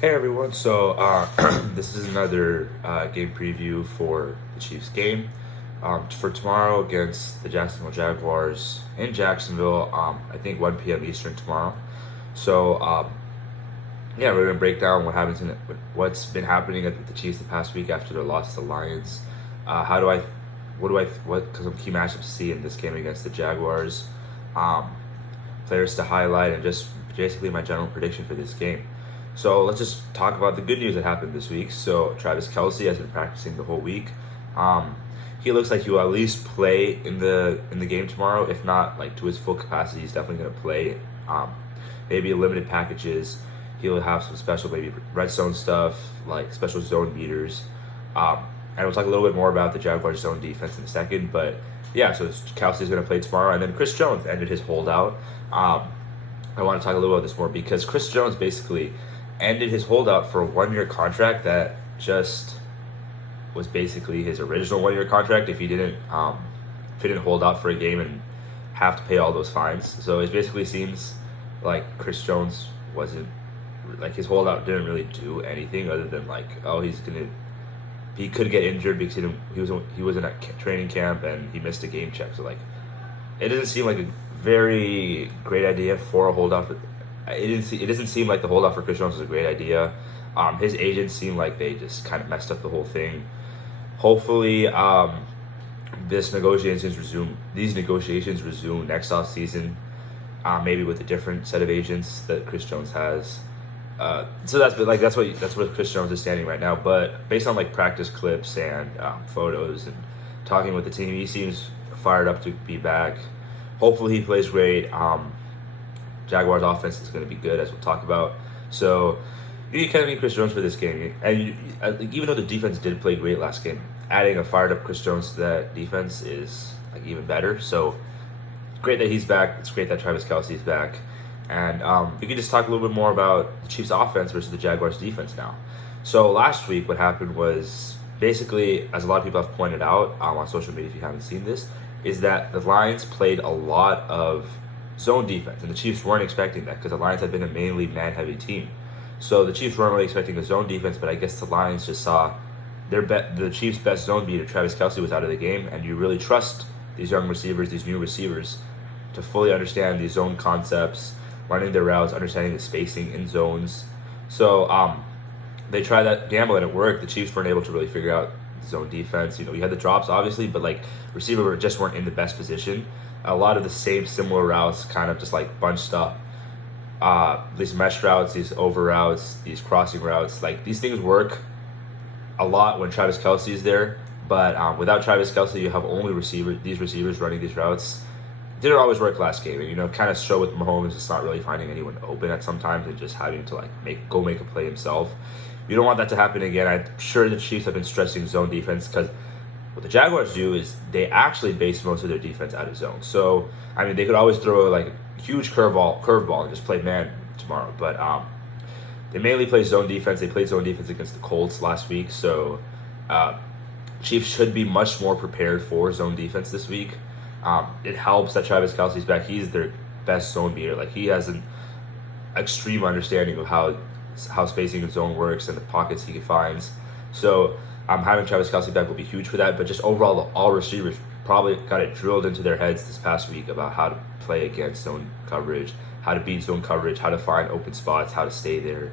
Hey everyone, so this is another game preview for the Chiefs game for tomorrow against the Jacksonville Jaguars in Jacksonville. I think 1 p.m. Eastern tomorrow. So yeah, we're gonna break down what's been happening with the Chiefs the past week after their loss to the Lions. What some key matchups to see in this game against the Jaguars, players to highlight, and just basically my general prediction for this game. So let's just talk about the good news that happened this week. So Travis Kelce has been practicing the whole week. He looks like he will at least play in the game tomorrow, if not like to his full capacity. He's definitely going to play. Maybe limited packages. He'll have some special maybe red zone stuff, like special zone beaters. And we'll talk a little bit more about the Jaguars zone defense in a second. But yeah, so Kelce's going to play tomorrow, and then Chris Jones ended his holdout. I want to talk a little about this more because Chris Jones basically ended his holdout for a 1-year contract that just was basically his original 1-year contract if he didn't hold out for a game and have to pay all those fines. So it basically seems like Chris Jones wasn't like his holdout didn't really do anything other than like, oh, he could get injured because he was in a training camp and he missed a game check. So like it doesn't seem like a very great idea for a holdout. It doesn't seem like the holdout for Chris Jones was a great idea. His agents seem like they just kind of messed up the whole thing. Hopefully, these negotiations resume next off season, maybe with a different set of agents that Chris Jones has. So that's where Chris Jones is standing right now. But based on like practice clips and photos and talking with the team, he seems fired up to be back. Hopefully, he plays great. Jaguars offense is going to be good, as we'll talk about. So you kind of need Chris Jones for this game. And even though the defense did play great last game, adding a fired up Chris Jones to that defense is like even better. So great that he's back. It's great that Travis Kelce is back. And we can just talk a little bit more about the Chiefs offense versus the Jaguars defense now. So last week what happened was basically, as a lot of people have pointed out on social media if you haven't seen this, is that the Lions played a lot of zone defense, and the Chiefs weren't expecting that because the Lions have been a mainly man-heavy team. So the Chiefs weren't really expecting a zone defense, but I guess the Lions just saw the Chiefs' best zone beater, Travis Kelce, was out of the game, and you really trust these young receivers, these new receivers, to fully understand these zone concepts, running their routes, understanding the spacing in zones. So they tried that gamble and it worked. The Chiefs weren't able to really figure out zone defense. You had the drops, obviously, but like receiver just weren't in the best position. A lot of the same similar routes kind of just like bunched up. These mesh routes, these over routes, these crossing routes, like these things work a lot when Travis Kelce is there. But without Travis Kelce, you have only these receivers running these routes. Didn't always work last game. And, kind of show with Mahomes just not really finding anyone open at sometimes and just having to like make a play himself. You don't want that to happen again. I'm sure the Chiefs have been stressing zone defense because what the Jaguars do is they actually base most of their defense out of zone. So, I mean, they could always throw like a huge curveball and just play man tomorrow. But they mainly play zone defense. They played zone defense against the Colts last week. So, Chiefs should be much more prepared for zone defense this week. It helps that Travis Kelce's back. He's their best zone beater. Like, he has an extreme understanding of how spacing in zone works and the pockets he finds. So, having Travis Kelce back will be huge for that, but just overall, all receivers probably got it drilled into their heads this past week about how to play against zone coverage, how to beat zone coverage, how to find open spots, how to stay there.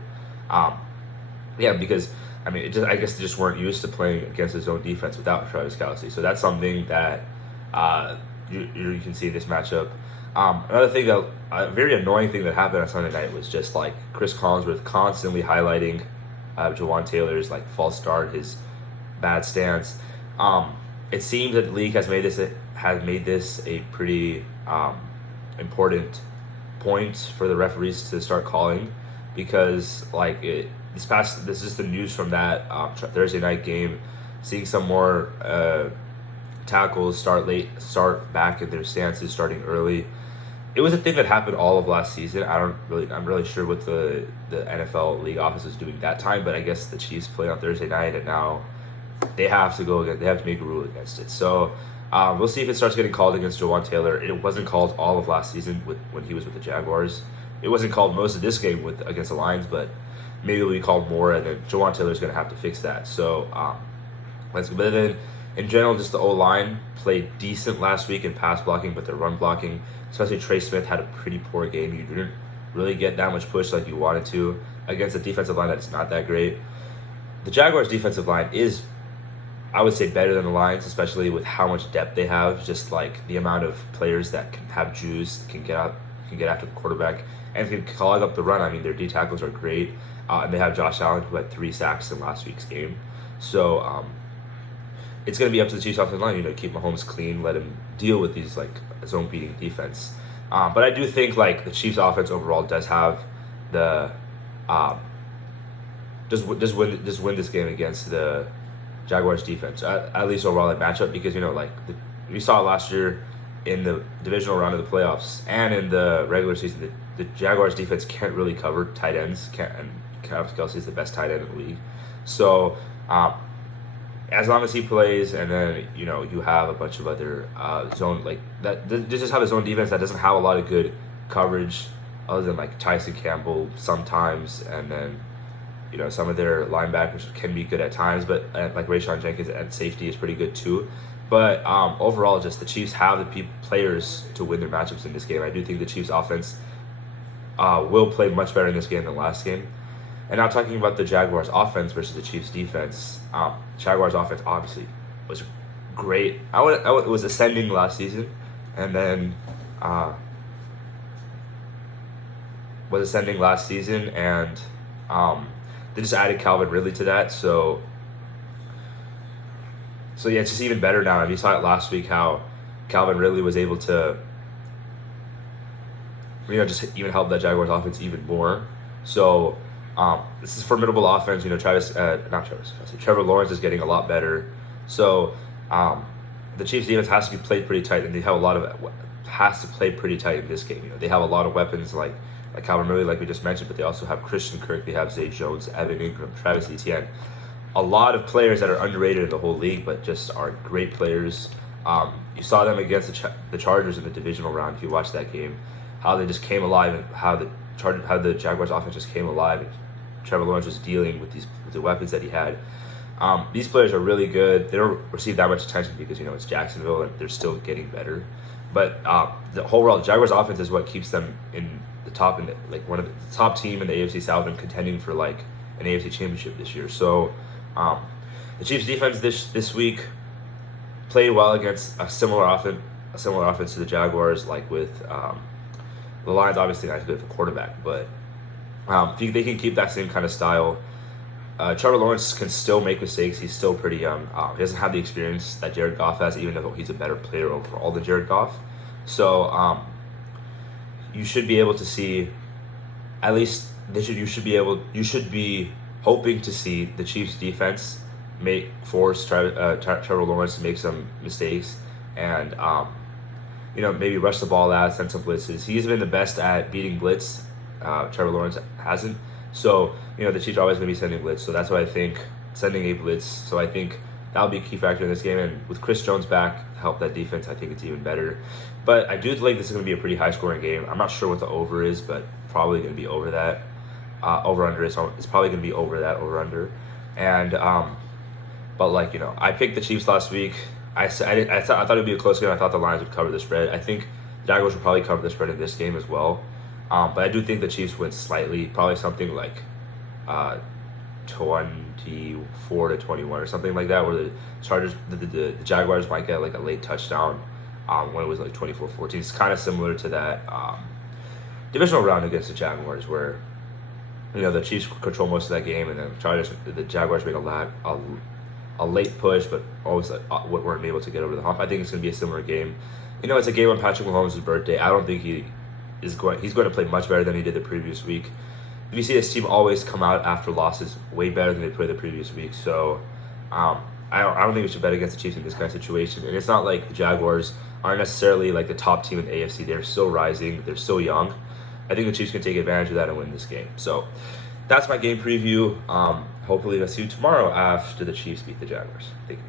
Because I mean, I guess they just weren't used to playing against a zone defense without Travis Kelce. So that's something that you can see in this matchup. Another thing a very annoying thing that happened on Sunday night was just like Chris Collinsworth constantly highlighting Jawan Taylor's like false start, his bad stance. It seems that the league has made this a pretty important point for the referees to start calling because like this is the news from that Thursday night game, seeing some more tackles start back in their stances starting early. It was a thing that happened all of last season. I'm really sure what the NFL league office was doing that time, but I guess the Chiefs played on Thursday night and now they have to make a rule against it. So we'll see if it starts getting called against Jawan Taylor. It wasn't called all of last season when he was with the Jaguars. It wasn't called most of this game against the Lions, but maybe we call more, and then Jawan Taylor's going to have to fix that. So let's go. But then in general, just the O-line played decent last week in pass blocking, but their run blocking, especially Trey Smith, had a pretty poor game. You didn't really get that much push like you wanted to against a defensive line that's not that great. The Jaguars' defensive line is, I would say, better than the Lions, especially with how much depth they have. Just like the amount of players that can have juice, can get after the quarterback, and can clog up the run. I mean, their D tackles are great, and they have Josh Allen, who had 3 sacks in last week's game. So it's going to be up to the Chiefs' offensive line, keep Mahomes clean, let him deal with these like zone beating defense. But I do think like the Chiefs' offense overall does have the just win this game against the Jaguars defense, at least overall that matchup, because we saw last year in the divisional round of the playoffs and in the regular season, the Jaguars defense can't really cover tight ends. And Kelce is the best tight end in the league. So as long as he plays, and then you have a bunch of other zone like that, they just have a zone defense that doesn't have a lot of good coverage, other than like Tyson Campbell sometimes, and then some of their linebackers can be good at times, but like Rayshawn Jenkins at safety is pretty good too. But overall, just the Chiefs have the players to win their matchups in this game. I do think the Chiefs offense will play much better in this game than last game. And now talking about the Jaguars offense versus the Chiefs defense, Jaguars offense obviously was great. It was ascending last season, and then they just added Calvin Ridley to that. So yeah, it's just even better now. And you saw it last week how Calvin Ridley was able to just even help that Jaguars offense even more. So this is a formidable offense. Trevor Lawrence is getting a lot better. So the Chiefs defense has to be played pretty tight, and they have has to play pretty tight in this game. They have a lot of weapons like Calvin Ridley, like we just mentioned, but they also have Christian Kirk, they have Zay Jones, Evan Ingram, Travis Etienne. A lot of players that are underrated in the whole league, but just are great players. You saw them against the Chargers in the divisional round. If you watched that game, how they just came alive, and how the Jaguars offense just came alive, and Trevor Lawrence was dealing with the weapons that he had. These players are really good. They don't receive that much attention because it's Jacksonville and they're still getting better. But the overall Jaguars offense is what keeps them in the top, one of the top team in the AFC South, and contending for like an AFC Championship this year. So the Chiefs defense this week played well against a similar offense to the Jaguars, like with the Lions. Obviously not as good for quarterback, but if they can keep that same kind of style, Trevor Lawrence can still make mistakes. He's still pretty young. He doesn't have the experience that Jared Goff has, even though he's a better player overall than Jared Goff. So you should be able to see, at least you should be hoping to see the Chiefs defense force Trevor Lawrence to make some mistakes, and maybe rush the ball out, send some blitzes. He's been the best at beating blitz. Trevor Lawrence hasn't. So, the Chiefs are always going to be sending blitz. So that's why I think sending a blitz. So I think that'll be a key factor in this game. And with Chris Jones back to help that defense, I think it's even better. But I do think this is going to be a pretty high-scoring game. I'm not sure what the over is, but probably going to be over that. Over-under is it's probably going to be over that over-under. And but I picked the Chiefs last week. I thought it'd be a close game. I thought the Lions would cover the spread. I think the Jaguars will probably cover the spread in this game as well. But I do think the Chiefs win slightly, probably something like 24-21 or something like that, where the Chargers, the Jaguars might get like a late touchdown when it was like 24-14. It's kind of similar to that divisional round against the Jaguars, where the Chiefs control most of that game, and then the Jaguars make a late push, but always weren't able to get over the hump. I think it's going to be a similar game. It's a game on Patrick Mahomes' birthday. I don't think he's going to play much better than he did the previous week. You see this team always come out after losses way better than they played the previous week. So I don't think we should bet against the Chiefs in this kind of situation. And it's not like the Jaguars aren't necessarily like the top team in the AFC. They're still rising. They're still young. I think the Chiefs can take advantage of that and win this game. So that's my game preview. Hopefully I'll see you tomorrow after the Chiefs beat the Jaguars. Thank you.